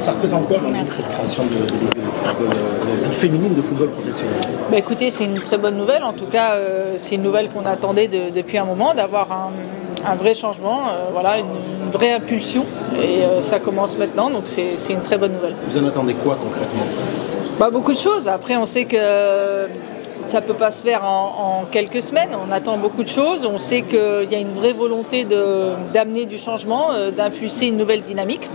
Ça représente quoi, Amandine, cette création de ligue de football, de ligue féminine de football professionnel? Bah écoutez, c'est une très bonne nouvelle. En tout cas, c'est une nouvelle qu'on attendait depuis un moment, d'avoir un vrai changement, voilà, une vraie impulsion. Et ça commence maintenant, donc c'est une très bonne nouvelle. Vous en attendez quoi concrètement? Bah, beaucoup de choses. Après, on sait que ça ne peut pas se faire en quelques semaines. On attend beaucoup de choses. On sait qu'il y a une vraie volonté d'amener du changement, d'impulser une nouvelle dynamique.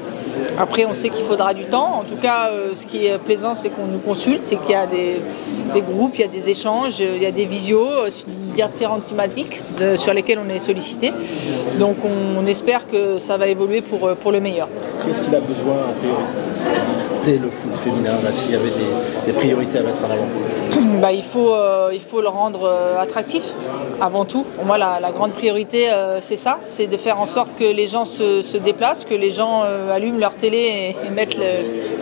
Après, on sait qu'il faudra du temps. En tout cas, ce qui est plaisant, c'est qu'on nous consulte, c'est qu'il y a des groupes, il y a des échanges, il y a des visios sur différentes thématiques sur lesquelles on est sollicité. Donc, on espère que ça va évoluer pour le meilleur. Qu'est-ce qu'il a besoin en priorité, le foot féminin, là, s'il y avait des priorités à mettre en avant? Bah, il faut le rendre attractif avant tout. Pour moi, la grande priorité, c'est ça, c'est de faire en sorte que les gens se déplacent, que les gens allument leur télé et mettent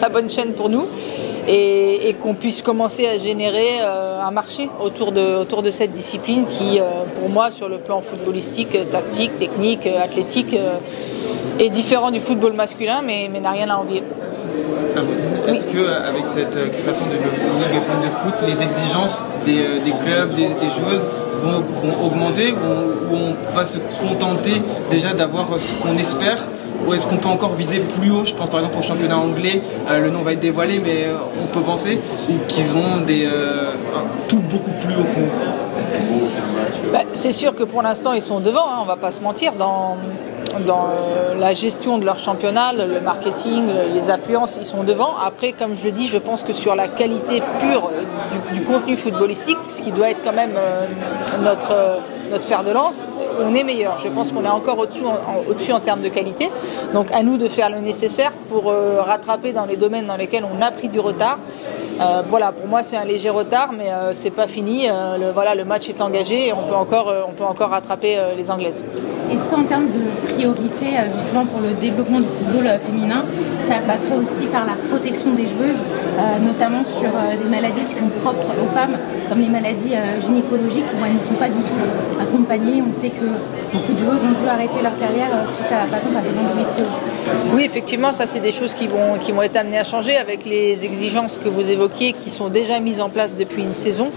la bonne chaîne pour nous, et qu'on puisse commencer à générer un marché autour de cette discipline qui, pour moi, sur le plan footballistique, tactique, technique, athlétique, est différent du football masculin, mais n'a rien à envier. Est-ce qu'avec cette création de ligue de foot, les exigences des clubs, des joueuses vont augmenter, ou on va se contenter déjà d'avoir ce qu'on espère, ou est-ce qu'on peut encore viser plus haut? Je pense par exemple au championnat anglais, le nom va être dévoilé, mais on peut penser qu'ils ont tout beaucoup plus haut que nous. Bah, c'est sûr que pour l'instant ils sont devant, on ne va pas se mentir, dans la gestion de leur championnat, le marketing, les affluences, ils sont devant. Après, comme je le dis, je pense que sur la qualité pure du contenu footballistique, ce qui doit être quand même notre fer de lance, on est meilleur. Je pense qu'on est encore au-dessus en termes de qualité. Donc à nous de faire le nécessaire pour rattraper dans les domaines dans lesquels on a pris du retard. Voilà, pour moi c'est un léger retard, mais c'est pas fini. Le match est engagé et on peut encore rattraper les Anglaises. Est-ce qu'en termes de priorité, justement pour le développement du football féminin, ça passerait aussi par la protection des joueuses, notamment sur des maladies qui sont propres aux femmes, comme les maladies gynécologiques, où elles ne sont pas du tout accompagnées? On sait que beaucoup de joueuses ont dû arrêter leur carrière suite à, par exemple, à des endométrioses. Oui, effectivement, ça c'est des choses qui vont être amenées à changer avec les exigences que vous évoquiez, qui sont déjà mises en place depuis une saison.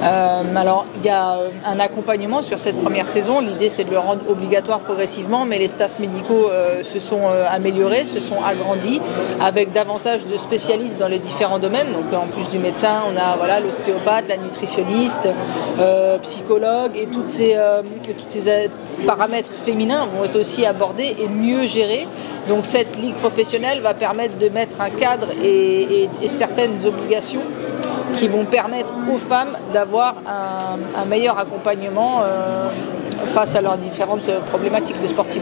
Alors, il y a un accompagnement sur cette première saison. L'idée, c'est de le rendre obligatoire progressivement, mais les staffs médicaux se sont améliorés, se sont agrandis, avec davantage de spécialistes dans les différents domaines. Donc, en plus du médecin, on a l'ostéopathe, la nutritionniste, psychologue, et tous ces paramètres féminins vont être aussi abordés et mieux gérés. Donc, cette ligue professionnelle va permettre de mettre un cadre et certaines obligations qui vont permettre aux femmes d'avoir un meilleur accompagnement face à leurs différentes problématiques de sportives.